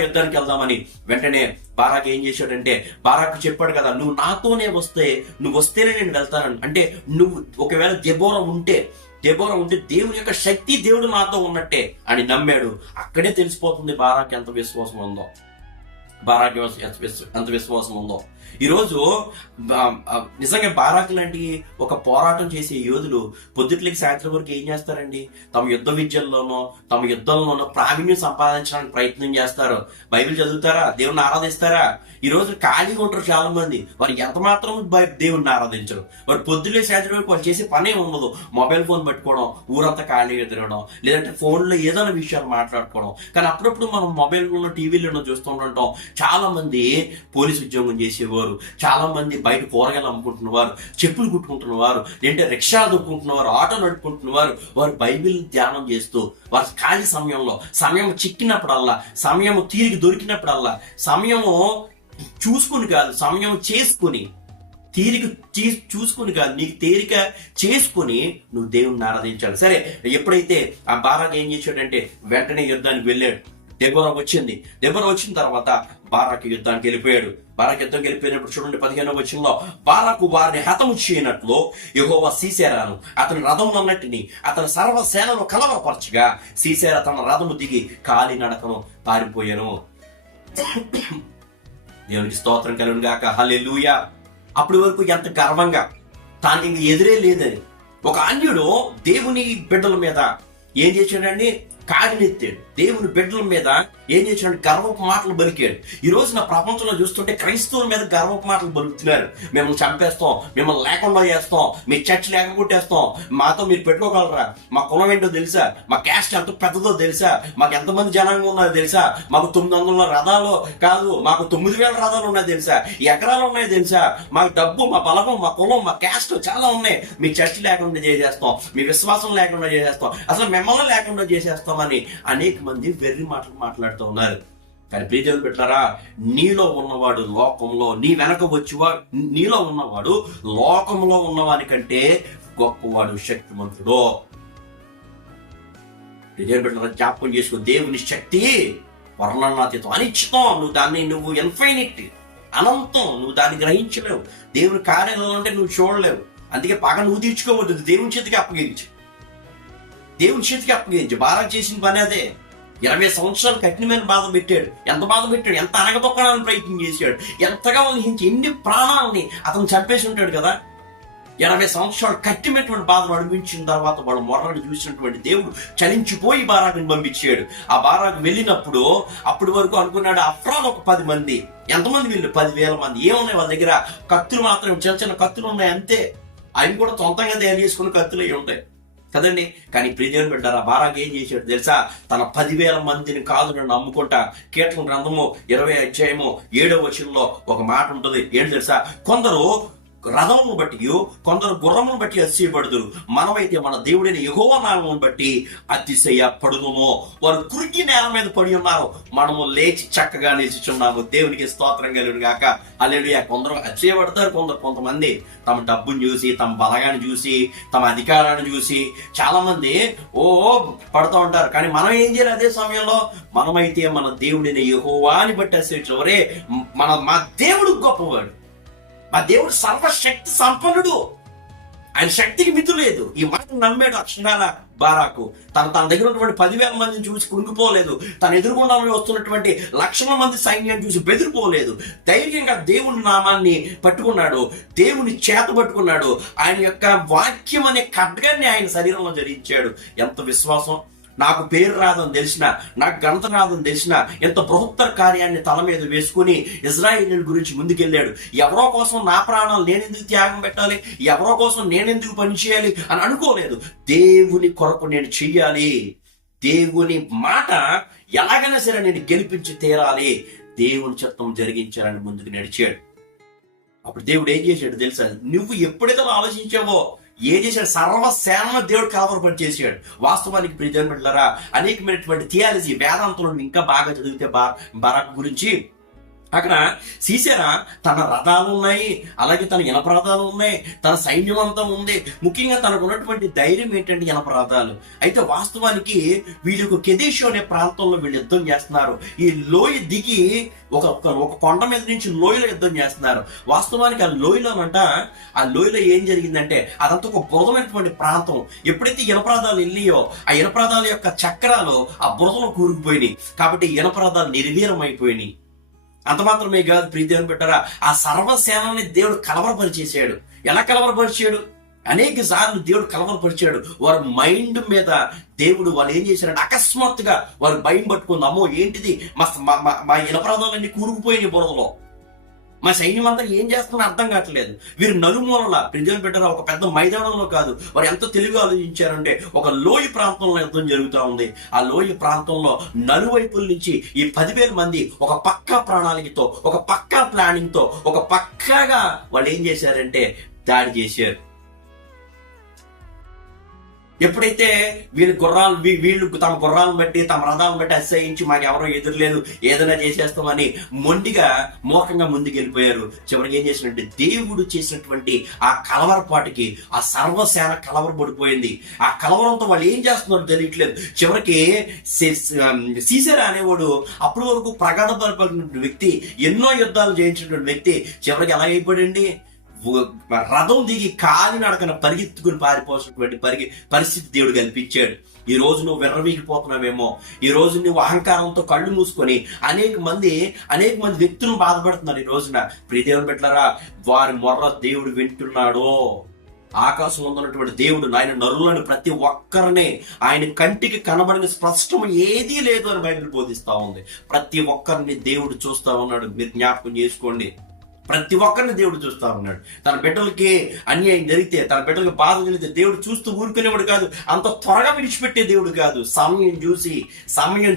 యుద్ధానికి వెళ్దామని వెంటనే బారాకు ఏం చేశాడంటే, బారాకు చెప్పాడు కదా, నువ్వు నాతోనే నువ్వు వస్తేనే నేను వెళ్తాను. అంటే నువ్వు ఒకవేళ దెబోరా ఉంటే దేవుని యొక్క శక్తి, దేవుడు నాతో ఉన్నట్టే అని నమ్మాడు. అక్కడే తెలిసిపోతుంది బారాకు ఎంత విశ్వాసం ఉందో. ఈరోజు నిజంగా బారాకు లాంటి ఒక పోరాటం చేసే యోధులు పొద్దుట్లకి సాయంత్రం వరకు ఏం చేస్తారండి? తమ యుద్ధ విద్యల్లోనో, తమ యుద్ధంలోనో ప్రావీణ్యం సంపాదించడానికి ప్రయత్నం చేస్తారు. బైబిల్ చదువుతారా? దేవుని ఆరాధిస్తారా? ఈ రోజు ఖాళీగా ఉంటారు చాలా మంది. వారు ఎంత మాత్రం దేవుణ్ణి ఆరాధించరు. వారు పొద్దున్నే సాయంత్రం వరకు వాళ్ళు చేసే పనే ఉండదు. మొబైల్ ఫోన్ పెట్టుకోవడం, ఊరంతా ఖాళీగా తిరగడం, లేదంటే ఫోన్లో ఏదైనా విషయాలు మాట్లాడుకోవడం. కానీ అప్పుడప్పుడు మనం మొబైల్లోనో టీవీలోనో చూస్తూ ఉంటాం, చాలా మంది పోలీసు ఉద్యోగం చేసేవారు, చాలా మంది బయట కూరగాయలు అమ్ముకుంటున్నవారు, చెప్పులు కుట్టుకుంటున్నవారు, లేదంటే రిక్షా దొక్కుంటున్నవారు, ఆటో నడుపుకుంటున్నవారు, వారు బైబిల్ ధ్యానం చేస్తూ వారి ఖాళీ సమయం చిక్కినప్పుడల్లా, సమయం తీరిగి దొరికినప్పుడల్లా, సమయము చూసుకుని కాదు, సమయం చేసుకుని, చూసుకుని కాదు, నీకు తేలిక చేసుకుని నువ్వు దేవుణ్ణి ఆరాధించాలి. సరే, ఎప్పుడైతే ఆ బారాకు ఏం చేశాడంటే వెంటనే యుద్ధానికి వెళ్ళాడు. దెబోరా వచ్చిన తర్వాత బారాకు యుద్ధానికి వెళ్ళిపోయాడు. బారాకు యుద్ధానికి వెళ్ళిపోయినప్పుడు చూడండి 15వ వచనంలో, బారాకు వారిని హతము చేయనట్లు యెహోవా సీసెరాను అతని రథములన్నిటిని అతని సర్వ సేనను కలవరపరచగా సీసెరా తన రథము దిగి కాలి నడకను పారిపోయాను. దేవునికి స్తోత్రం కలుగును గాక. హల్లెలూయా. అప్పటి వరకు ఎంత గర్వంగా, తాను ఇంక ఎదురే లేదని ఒక అన్యుడు దేవుని బిడ్డల మీద ఏం చేశాడండి? కాడినెత్తాడు. దేవుని బిడ్డల మీద ఏం చేశాడు? గర్వపు మాటలు బలికాడు. ఈ రోజు నా ప్రపంచంలో చూస్తుంటే క్రైస్తవుల మీద గర్వపు మాటలు బలుకుతున్నారు. మిమ్మల్ని చంపేస్తాం, మిమ్మల్ని లేకుండా చేస్తాం, మీ చర్చ్ లేకపోతేస్తాం, మాతో మీరు పెట్టుకోగలరా, మా కులం ఏంటో తెలుసా, మా క్యాస్ట్ ఎంత పెద్దదో తెలుసా, మాకు ఎంతమంది జనాంగం ఉన్నదో తెలుసా, మాకు 900 రథాలు కాదు, మాకు 9000 రథాలు ఉన్నాయో తెలుసా, ఎకరాలు ఉన్నాయో తెలుసా, మాకు డబ్బు, మా బలగం, మా కులం, మా క్యాస్ట్ చాలా ఉన్నాయి, మీ చర్చ్ లేకుండా చేసేస్తాం, మీ విశ్వాసం లేకుండా చేసేస్తాం, అసలు మిమ్మల్ని లేకుండా చేసేస్తామని అనేక మంది వెర్రి మాటలు మాట్లాడుతూ ఉన్నారు. కానీ ప్రియదేవులు పెట్టారా, నీలో ఉన్నవాడు లోకంలో, నీ వెనక నీలో ఉన్నవాడు లోకంలో ఉన్నవాని కంటే గొప్పవాడు, శక్తిమంతుడు. ప్రియదేవులు పెట్టారా, జ్ఞాపకం చేసుకో, దేవుని శక్తి వర్ణనాతీతం, అనిశ్చితం. నువ్వు ఇన్ఫైనిట్, అనంతం. నువ్వు దాన్ని గ్రహించలేవు. దేవుని కార్యాలలో అంటే నువ్వు చూడలేవు. అందుకే పగ నువ్వు తీర్చుకోవద్దు, దేవుని చేతికి అప్పగించు. దేవుని చేతికి అప్పగించు. బారాకు చేసిన పని అదే. 20 సంవత్సరాలు కఠినమైన బాధ పెట్టాడు. ఎంత బాధ పెట్టాడు, ఎంత అనగతొక్కడానికి ప్రయత్నం చేశాడు, ఎంతగా వహించి ఎన్ని ప్రాణాలని అతను చంపేసి ఉంటాడు కదా. 20 సంవత్సరాలు కఠినమైనటువంటి బాధను అనిపించిన తర్వాత వాళ్ళు మొర్రను చూసినటువంటి దేవుడు చలించిపోయి బారాకుని పంపించాడు. ఆ బారాకు వెళ్ళినప్పుడు అప్పటి వరకు అనుకున్నాడు అఫ్రాలు ఒక 10 మంది. ఎంతమంది వీళ్ళు? 10,000 మంది. ఏమున్నాయి వాళ్ళ దగ్గర? కత్తులు మాత్రం, చిన్న చిన్న కత్తులు ఉన్నాయి అంతే. ఆయన కూడా సొంతంగా తయారు చేసుకున్న కత్తులు అవి ఉంటాయి కదండి. కానీ ప్రియదేవుని బిడ్డలారా, బారాకు ఏం చేశాడు తెలుసా? తన 10,000 మందిని కాదు నన్ను నమ్ముకుంటా. కీర్తన గ్రంథము 20వ అధ్యాయము 7వ వచనంలో ఒక మాట ఉంటుంది. ఏంటి తెలుసా? కొందరు రథమును బట్టి, కొందరు గుర్రమును బట్టి అతిశయపడుదురు, మనమైతే మన దేవుడైన యెహోవా నామమును బట్టి అతిశయపడుదుము. వారు కురికి నేల మీద పడి ఉన్నారు, మనము లేచి చక్కగా నిలుచుచున్నాము. దేవునికి స్తోత్రం కలుగును గాక. హల్లెలూయా. కొందరు అతిశయపడతారు, కొంతమంది తమ డబ్బును చూసి, తమ బలగాన్ని చూసి, తమ అధికారాన్ని చూసి చాలా మంది పడుతూ ఉంటారు. కానీ మనం ఏం చేయాలి? అదే సమయంలో మనమైతే మన దేవుడైన యెహోవాని బట్టి అతిశయించే, మా దేవుడు గొప్పవాడు, మా దేవుడు సర్వశక్తి సంపన్నుడు, ఆయన శక్తికి మితి లేదు. ఈ మాట నమ్మాడు అక్షరాల బారాకు. తన దగ్గర ఉన్నటువంటి 10,000 మందిని చూసి కుంగిపోలేదు. తన ఎదురుగుండా వస్తున్నటువంటి లక్షల మంది సైన్యాన్ని చూసి బెదిరిపోలేదు. ధైర్యంగా దేవుని నామాన్ని పట్టుకున్నాడు, దేవుని చేత పట్టుకున్నాడు. ఆయన యొక్క వాక్యం అనే ఖడ్గాన్ని ఆయన శరీరంలో ధరించాడు. ఎంత విశ్వాసం! నాకు పేరు రాదని తెలిసిన, నాకు ఘనత రాదని తెలిసిన, ఎంత బృహత్తర కార్యాన్ని తల మీద వేసుకుని ఇజ్రాయేలీయుల గురించి ముందుకెళ్ళాడు. ఎవరో కోసం నా ప్రాణాలు నేనెందుకు త్యాగం పెట్టాలి, ఎవరో కోసం నేనెందుకు పనిచేయాలి అని అనుకోలేదు. దేవుని కొరకు నేను చెయ్యాలి, దేవుని మాట ఎలాగైనా సరే నేను గెలిపించి తీరాలి, దేవుని చిత్తం జరిగించాలని ముందుకు నడిచాడు. అప్పుడు దేవుడు ఏం చేశాడు తెలుసా? నువ్వు ఎప్పుడైతే ఆలోచించావో ఏం చేశాడు? సర్వసేనను దేవుడు కలవరపడి చేశాడు. వాస్తవానికి ప్రియదేవుని బిడ్డలారా, అనేకమైనటువంటి థియాలజీ వేదాంతులను ఇంకా బాగా చదివితే బారాకు గురించి అక్కడ సీసెరా తన రథాలు ఉన్నాయి, అలాగే తన ఇనప రథాలు ఉన్నాయి, తన సైన్యం అంతా ఉంది. ముఖ్యంగా తనకు ఉన్నటువంటి ధైర్యం ఏంటంటే ఇనప రథాలు. అయితే వాస్తవానికి వీళ్ళకు కెదేషు అనే ప్రాంతంలో వీళ్ళు యుద్ధం చేస్తున్నారు. ఈ లోయ దిగి ఒక కొండ మీద నుంచి లోయలో యుద్ధం చేస్తున్నారు. వాస్తవానికి ఆ లోయలో ఏం జరిగిందంటే అదంతా ఒక బురదమైనటువంటి ప్రాంతం. ఎప్పుడైతే ఇనపరాధాలు వెళ్ళియో ఆ ఇనపరాధాల యొక్క చక్రాలు ఆ బురదలో కూరుకుపోయినాయి. కాబట్టి ఇనపరాధాలు నిర్వీర్యం అయిపోయినాయి. అంత మాత్రమే కాదు ప్రియదేవుని బిడ్డలారా, ఆ సర్వసేనని దేవుడు కలవరపరిచేసాడు. ఎలా కలవరపరిచాడు? అనేక సార్లు దేవుడు కలవరపరిచాడు. వారి మైండ్ మీద దేవుడు వాళ్ళు ఏం చేశారంటే అకస్మాత్తుగా వారు భయం పట్టుకుంది. అమ్మో ఏంటిది, మా ఇనపరాధాలన్నీ కూరుకుపోయినాయి బురదలో, మా సైన్యం అంతా ఏం చేస్తున్నా అర్థం కావట్లేదు. వీరు నలుమూలలా ప్రియదేవుని బిడ్డలారా ఒక పెద్ద మైదానంలో కాదు, వారు ఎంత తెలివిగా ఆలోచించారంటే ఒక లోయ ప్రాంతంలో యుద్ధం జరుగుతూ ఉంది. ఆ లోయ ప్రాంతంలో నలువైపుల నుంచి ఈ 10,000 మంది ఒక పక్కా ప్రణాళికతో, ఒక పక్కా ప్లానింగ్ తో, ఒక పక్కాగా వాళ్ళు ఏం చేశారంటే దాడి చేశారు. ఎప్పుడైతే వీళ్ళు తమ గుర్రాలను బట్టి తమ రథాలను బట్టి అతిశయించి మాకు ఎవరో ఎదురులేదు ఏదైనా చేసేస్తామని మొండిగా మూర్ఖంగా ముందుకు వెళ్ళిపోయారు. చివరికి ఏం చేసినట్టు దేవుడు చేసినటువంటి ఆ కలవరపాటికి ఆ సర్వసేన కలవరపడిపోయింది. ఆ కలవరంతో వాళ్ళు ఏం చేస్తున్నారో తెలియట్లేదు. చివరికి సీసెరా అనేవాడు అప్పటి వరకు ప్రగాఢపడినటువంటి వ్యక్తి, ఎన్నో యుద్ధాలు జయించినటువంటి వ్యక్తి, చివరికి ఎలా అయిపోయాడండి, రథం దిగి కాలి నడకన పరిగెత్తుకుని పారిపోవాల్సినటువంటి పరిస్థితి దేవుడు కల్పించాడు. ఈ రోజు నువ్వు విర్రవీగిపోతున్నావేమో, ఈ రోజు నువ్వు అహంకారంతో కళ్ళు మూసుకొని అనేక మంది వ్యక్తులను బాధపడుతున్నారు. ఈ రోజున ప్రియదేవుని బిడ్డలారా, వారి మొర్ర దేవుడు వింటున్నాడో. ఆకాశంలో ఉన్నటువంటి దేవుడు ఆయన నరులను ప్రతి ఒక్కరిని ఆయన కంటికి కనబడిన స్పష్టం ఏదీ లేదు అని బైబిల్ బోధిస్తా ఉంది. ప్రతి ఒక్కరిని దేవుడు చూస్తా ఉన్నాడు. మీరు జ్ఞాపకం చేసుకోండి, ప్రతి ఒక్కరిని దేవుడు చూస్తా ఉన్నాడు. తన బిడ్డలకి అన్యాయం జరిగితే, తన బిడ్డలకి బాధ జరిగితే దేవుడు చూస్తూ ఊరుకునేవాడు కాదు, అంత త్వరగా విడిచిపెట్టే దేవుడు కాదు. సమయం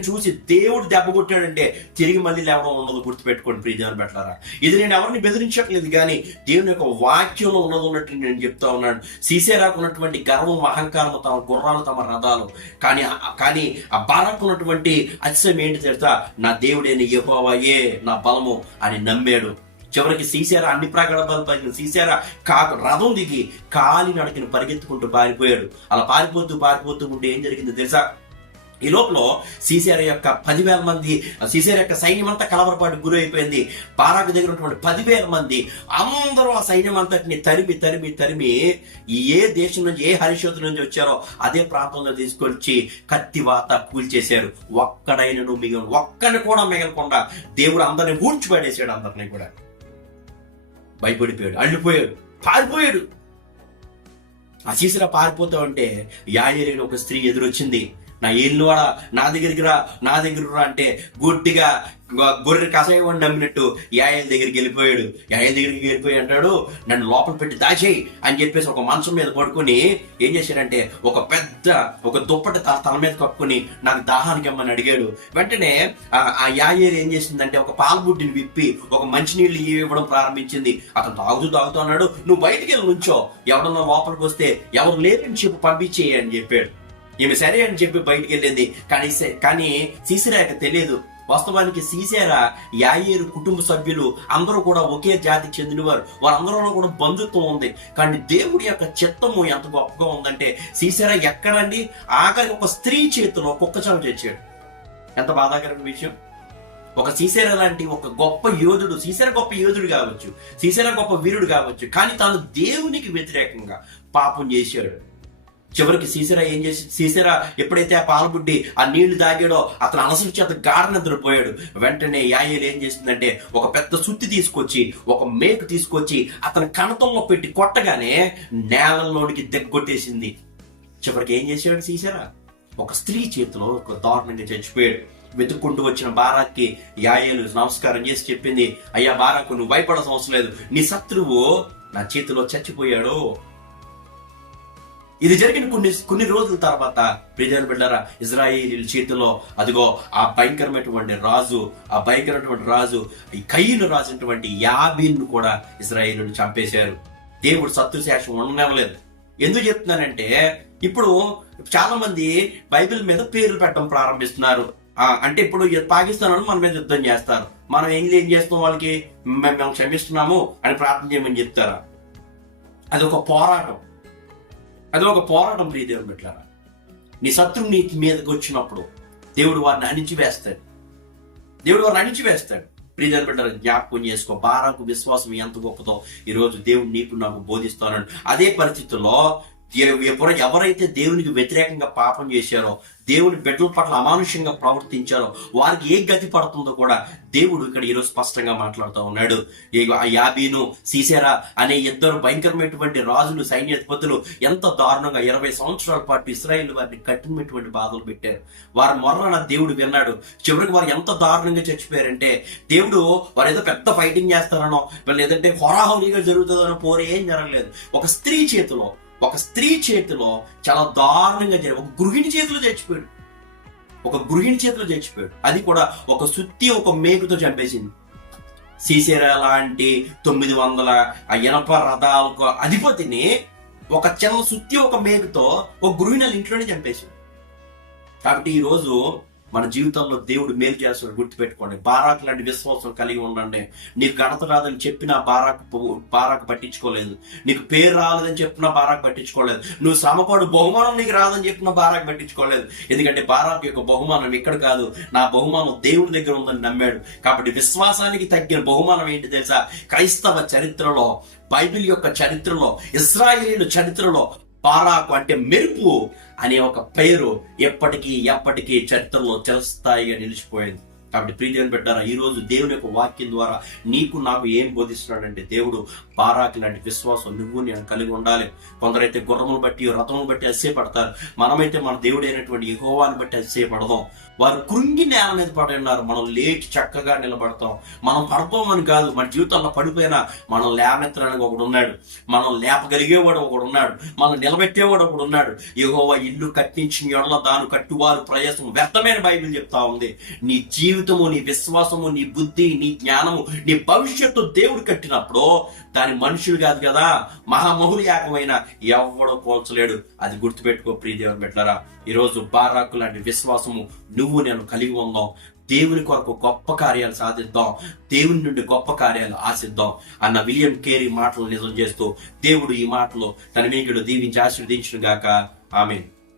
చూసి దేవుడు దెబ్బ కొట్టాడంటే తిరిగి మళ్ళీ లేవడం ఉండదు. గుర్తుపెట్టుకోండి ప్రియదేవుని బిడ్డలారా. ఇది నేను ఎవరిని బెదిరించట్లేదు, కానీ దేవుని యొక్క వాక్యంలో ఉన్నట్టు నేను చెప్తా ఉన్నాను. సీసెరాకు ఉన్నటువంటి గర్వం, అహంకారం, తమ గుర్రాలు, తమ రథాలు, కానీ ఆ బారాకు ఉన్నటువంటి అతిశయం ఏంటి తెలుసా, నా దేవుడైన యెహోవాయే నా బలము అని నమ్మాడు. చివరికి సీసెరా అన్ని ప్రగడబలు పలికిన సీసెరా రథం దిగి కాలి నడకిన పరిగెత్తుకుంటూ పారిపోయాడు. అలా పారిపోతూ ఉంటే ఏం జరిగిందో తెలుసా, ఈ లోపల సీసెరా యొక్క 10,000 మంది, సీసెరా యొక్క సైన్యం అంతా కలవరపాటు గురి అయిపోయింది. బారాకు దగ్గర ఉన్నటువంటి 10,000 మంది అందరూ ఆ సైన్యం అంతటిని తరిమి ఏ దేశం నుంచి, ఏ హరిషోతు నుంచి వచ్చారో అదే ప్రాంతంలో తీసుకొచ్చి కత్తివాత కూల్చేశారు. ఒక్కడిని కూడా మిగలకుండా దేవుడు అందరిని ఊడ్చిపడేసాడు. అందరినీ కూడా భయపడిపోయాడు, అల్లిపోయాడు, పారిపోయాడు. ఆ సీసెరా పారిపోతా ఉంటే యాయేలు ఒక స్త్రీ ఎదురొచ్చింది. నా ఏళ్ళువాడ నా దగ్గర రా అంటే గుడ్డిగా గొర్రె కషాయం నమ్మినట్టు యాయేలు దగ్గరికి వెళ్ళిపోయి అంటాడు, నన్ను లోపల పెట్టి దాచేయి అని చెప్పేసి ఒక మంచం మీద పడుకుని ఏం చేశాడంటే ఒక దుప్పటి తల మీద కప్పుకొని నాకు దాహానికి ఇమ్మని అడిగాడు. వెంటనే ఆ యాయేలు ఏం చేసిందంటే ఒక పాలబుడ్డిని విప్పి ఒక మంచినీళ్ళు ఇవ్వడం ప్రారంభించింది. అతను తాగుతూ అన్నాడు, నువ్వు బయటికి వెళ్ళి నుంచో, ఎవడన్నా లోపలికి వస్తే ఎవరు లేరని చెప్పి పంపించేయి అని చెప్పాడు. ఈమె సరే అని చెప్పి బయటికి వెళ్ళింది. కానీ సీసెరాకు తెలియదు, వాస్తవానికి సీసెరా యాయేలు కుటుంబ సభ్యులు అందరూ కూడా ఒకే జాతికి చెందినవారు, వారందరూ కూడా బంధుత్వం ఉంది. కానీ దేవుడి యొక్క చిత్తము ఎంత గొప్పగా ఉందంటే సీసెరా ఎక్కడండి ఆఖరికి ఒక స్త్రీ చేతిలో కుక్కచావు తెచ్చాడు. ఎంత బాధాకరమైన విషయం. ఒక సీసెరా లాంటి ఒక గొప్ప యోధుడు, సీసెరా గొప్ప యోధుడు కావచ్చు, సీసెరా గొప్ప వీరుడు కావచ్చు, కానీ తాను దేవునికి వ్యతిరేకంగా పాపం చేశాడు. చివరికి సీసెరా ఎప్పుడైతే ఆ పాలబుడ్డి ఆ నీళ్లు తాగాడో అతను అలసట చేత గాఢనిద్రపోయాడు. వెంటనే యాయేలు ఏం చేసిందంటే ఒక పెద్ద సుత్తి తీసుకొచ్చి, ఒక మేకు తీసుకొచ్చి అతని కణతంలో పెట్టి కొట్టగానే నేలలోనికి దిగ్గొట్టేసింది. చివరికి ఏం చేశాడు సీసెరా, ఒక స్త్రీ చేతిలో దారుణంగా చచ్చిపోయాడు. వెతుక్కుంటూ వచ్చిన బారాక్కి యాయేలు నమస్కారం చేసి చెప్పింది, అయ్యా బారాకు, నువ్వు భయపడాల్సిన అవసరం లేదు, నీ శత్రువు నా చేతిలో చచ్చిపోయాడు. ఇది జరిగిన కొన్ని రోజుల తర్వాత ప్రియదేవుని బిడ్డలారా, ఇజ్రాయేలీల చేతిలో అదిగో ఆ భయంకరమైనటువంటి రాజు ఈ కయీను రాజు అయినటువంటి యాబీను కూడా ఇజ్రాయేలీలు చంపేశారు. దేవుడు శత్రుశేషం ఉండనివ్వలేదు. ఎందుకు చెప్తున్నానంటే ఇప్పుడు చాలా మంది బైబిల్ మీద పేర్లు పెట్టడం ప్రారంభిస్తున్నారు. అంటే ఇప్పుడు పాకిస్తాన్ వాళ్ళు మన మీద యుద్ధం చేస్తారు, మనం ఏం చేస్తాం, వాళ్ళకి మేము క్షమిస్తున్నాము అని ప్రార్థన చేయమని చెప్తారా? అది ఒక పోరాటం ప్రియదేవుని బిడ్డలారా. నీ శత్రువు నీ మీదకి వచ్చినప్పుడు దేవుడు వారిని అణిచివేస్తాడు. ప్రియదేవుని బిడ్డలారా, జ్ఞాపకం చేసుకో, బారాకు విశ్వాసం ఎంత గొప్పదో ఈరోజు దేవుడు నీకు నాకు బోధిస్తున్నాడు. అదే పరిస్థితుల్లో ఎవరైతే దేవునికి వ్యతిరేకంగా పాపం చేశారో, దేవుని బిడ్డల పట్ల అమానుషంగా ప్రవర్తించారో వారికి ఏ గతి పడుతుందో కూడా దేవుడు ఇక్కడ ఈరోజు స్పష్టంగా మాట్లాడుతూ ఉన్నాడు. యాబీను, సీసెరా అనే ఇద్దరు భయంకరమైనటువంటి రాజులు, సైన్యాధిపతులు ఎంత దారుణంగా 20 సంవత్సరాల పాటు ఇశ్రాయేలు వారిని కఠినమైనటువంటి బాధలు పెట్టారు. వారి మొర్రన దేవుడు విన్నాడు. చివరికి వారు ఎంత దారుణంగా చచ్చిపోయారంటే దేవుడు వారు ఏదో పెద్ద ఫైటింగ్ చేస్తారనో, లేదంటే హోరాహోరీగా జరుగుతుందనో పోరు ఏం జరగలేదు. ఒక స్త్రీ చేతిలో చాలా దారుణంగా జరిగింది. ఒక గృహిణి చేతిలో చచ్చిపోయాడు. అది కూడా ఒక సుత్తి, ఒక మేకుతో చంపేసింది. సీసెరా లాంటి 900 ఇనప రథాలకు అధిపతిని ఒక చిన్న సుత్తి ఒక మేకుతో ఒక గృహిణులు ఇంట్లోనే చంపేసింది. కాబట్టి ఈ రోజు మన జీవితంలో దేవుడు మేలు చేస్తాడు, గుర్తుపెట్టుకోండి. బారాకు లాంటి విశ్వాసం కలిగి ఉండండి. నీకు ఘనత రాదని చెప్పినా బారాకు పట్టించుకోలేదు. నీకు పేరు రాలేదని చెప్పినా బారాకు పట్టించుకోలేదు. నువ్వు శ్రమపడు బహుమానం నీకు రాదని చెప్పినా బారాకు పట్టించుకోలేదు. ఎందుకంటే బారాకు యొక్క బహుమానం ఇక్కడ కాదు, నా బహుమానం దేవుడి దగ్గర ఉందని నమ్మాడు. కాబట్టి విశ్వాసానికి తగ్గిన బహుమానం ఏంటి తెలుసా? క్రైస్తవ చరిత్రలో, బైబిల్ యొక్క చరిత్రలో, ఇశ్రాయేలు చరిత్రలో బారాకు అంటే మెరుపు అనే ఒక పేరు ఎప్పటికీ చరిత్రలో చిరస్థాయిగా నిలిచిపోయింది. కాబట్టి ప్రియమైన బిడ్డలారా, ఈ రోజు దేవుని యొక్క వాక్యం ద్వారా నీకు నాకు ఏం బోధిస్తున్నాడంటే, దేవుడు బారాకు లాంటి విశ్వాసం నువ్వు నేను కలిగి ఉండాలి. కొందరైతే గుర్రములు బట్టి రథములు బట్టి అతిశయపడతారు. మనమైతే మన దేవుడైనటువంటి యెహోవాని బట్టి అతిశయపడదాం. వారు కృంగి నేల మీద పడి ఉన్నారు, మనం లేచి చక్కగా నిలబడతాం. మనం పడతామని కాదు, మన జీవితంలో పడిపోయినా మనం లేవనెత్తడానికి ఒకడు ఉన్నాడు, మనం లేపగలిగేవాడు ఒకడు ఉన్నాడు, మనం నిలబెట్టేవాడు ఒకడు ఉన్నాడు. యెహోవా ఇల్లు కట్టించిన యెడల దాని కట్టువారు ప్రయాసం వ్యర్థమైన బైబిల్ చెప్తా ఉంది. నీ జీవితము, నీ విశ్వాసము, నీ బుద్ధి, నీ జ్ఞానము, నీ భవిష్యత్తు దేవుడు కట్టినప్పుడు దాని మనుషులు కాదు కదా, మహామహుల్యాకమైన ఎవడో పోల్చలేడు. అది గుర్తుపెట్టుకో ప్రియదేవుని బిడ్డలారా. ఈరోజు బారాకు లాంటి విశ్వాసము నువ్వు నేను కలిగి ఉందాం. దేవుని కొరకు గొప్ప కార్యాలు సాధిద్దాం, దేవుని నుండి గొప్ప కార్యాలు ఆశిద్దాం అన్న విలియం కేరీ మాటలు నిజం చేస్తూ దేవుడు ఈ మాటలు తన మీకుడు దీవించి ఆశీర్వదించును గాక. ఆమేన్.